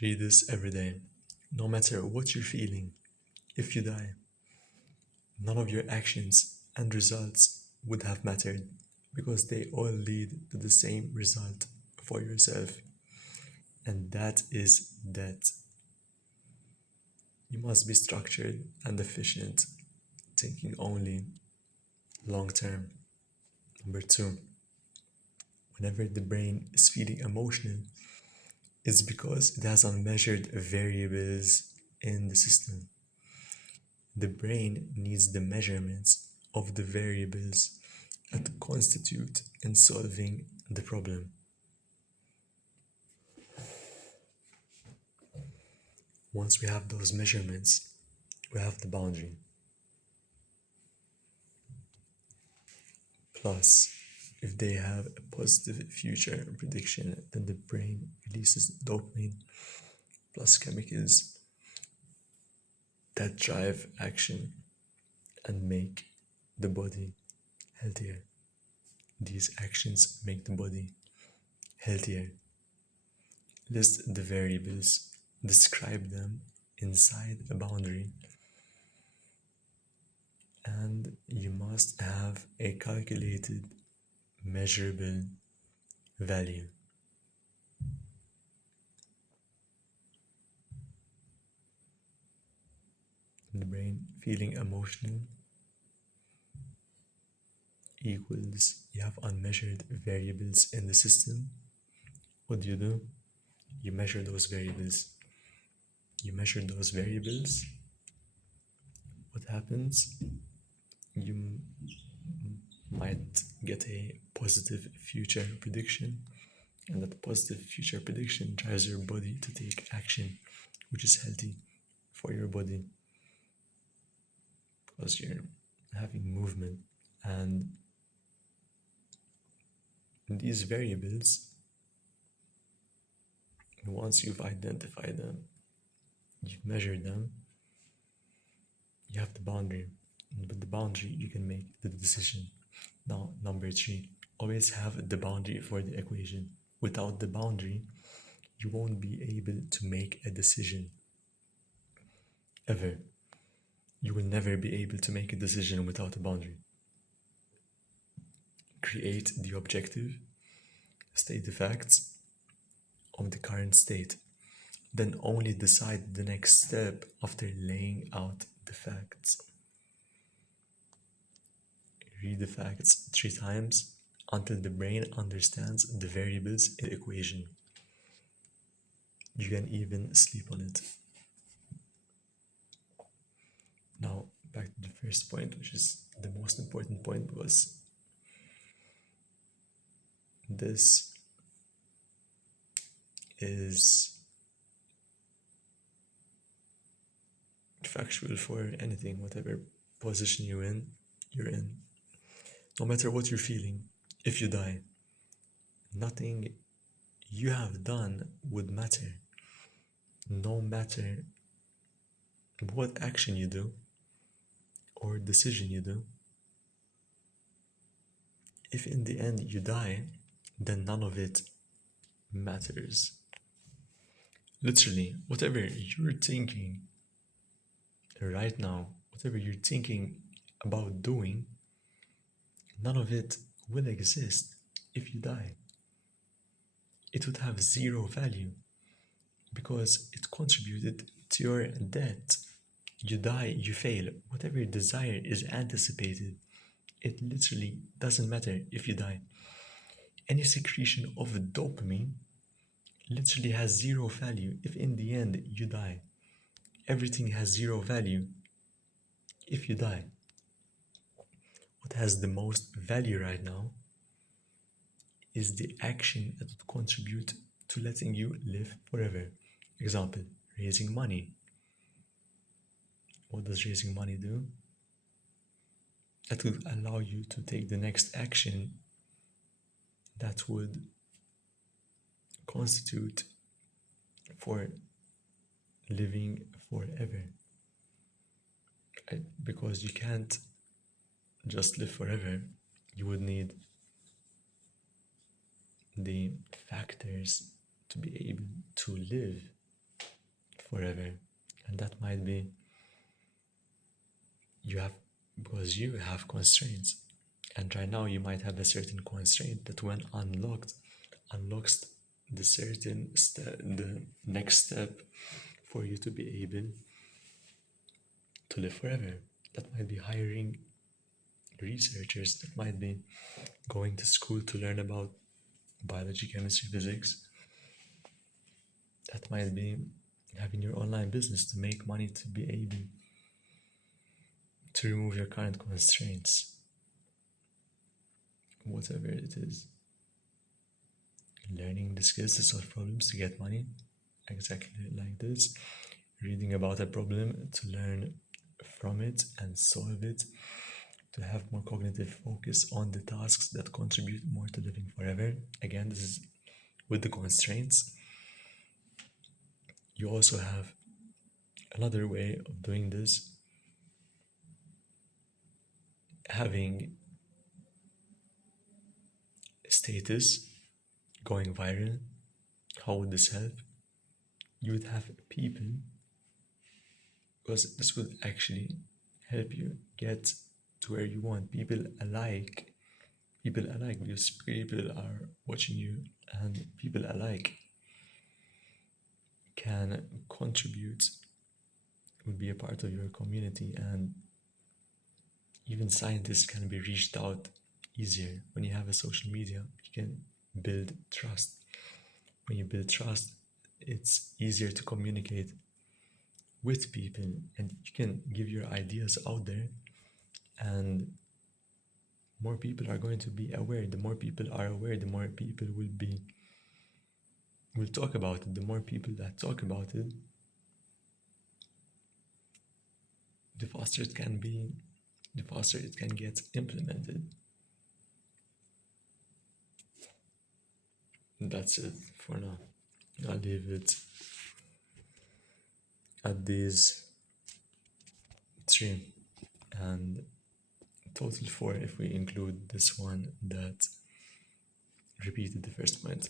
Read this every day. No matter what you're feeling, if you die, none of your actions and results would have mattered because they all lead to the same result for yourself, and that is that you must be structured and efficient, thinking only long term. Number two, whenever the brain is feeling emotional, it's because it has unmeasured variables in the system. The brain needs the measurements of the variables that constitute in solving the problem. Once we have those measurements, we have the boundary. Plus, if they have a positive future prediction, then the brain releases dopamine plus chemicals that drive action and make the body healthier. These actions make the body healthier. List the variables, describe them inside a boundary, and you must have a calculated, measurable value. The brain feeling emotional equals you have unmeasured variables in the system. What do? You measure those variables. You measure those variables. What happens? You might get a positive future prediction, and that positive future prediction drives your body to take action, which is healthy for your body because you're having movement. And these variables, once you've identified them, you've measured them, you have the boundary. And with the boundary, you can make the decision. Now, number three, always have the boundary for the equation. Without the boundary, you won't be able to make a decision. Ever. You will never be able to make a decision without a boundary. Create the objective, state the facts of the current state, then only decide the next step after laying out the facts. Read the facts 3 times until the brain understands the variables in the equation. You can even sleep on it. Now, back to the first point, which is the most important point, because this is factual for anything, whatever position you're in. No matter what you're feeling, if you die, nothing you have done would matter. No matter what action you do or decision you do, if in the end you die, then none of it matters. Literally, whatever you're thinking right now, whatever you're thinking about doing, none of it will exist if you die. It would have zero value because it contributed to your death. You die, you fail. Whatever your desire is anticipated. It literally doesn't matter if you die. Any secretion of dopamine literally has zero value if in the end you die. Everything has zero value if you die. What has the most value right now is the action that would contribute to letting you live forever. Example, raising money. What does raising money do? That would allow you to take the next action that would constitute for living forever. Right? Because you can't just live forever. You would need the factors to be able to live forever. And that might be you have because you have constraints. And right now you might have a certain constraint that when unlocked unlocks the next step for you to be able to live forever. That might be hiring researchers, that might be going to school to learn about biology, chemistry, physics, that might be having your online business to make money to be able to remove your current constraints, whatever it is. Learning the skills to solve problems to get money, exactly like this. Reading about a problem to learn from it and solve it, to have more cognitive focus on the tasks that contribute more to living forever. Again, this is with the constraints. You also have another way of doing this, having status going viral. How would this help? You would have people, because this would actually help you get to where you want. People alike, because people are watching you, and people alike can contribute, would be a part of your community, and even scientists can be reached out easier. When you have a social media, you can build trust. When you build trust, it's easier to communicate with people, and you can give your ideas out there, and more people are going to be aware. The more people are aware, the more people will talk about it. The more people that talk about it, the faster it can be, the faster it can get implemented. That's it for now. I'll leave it at these three, and total four if we include this one that repeated the first point.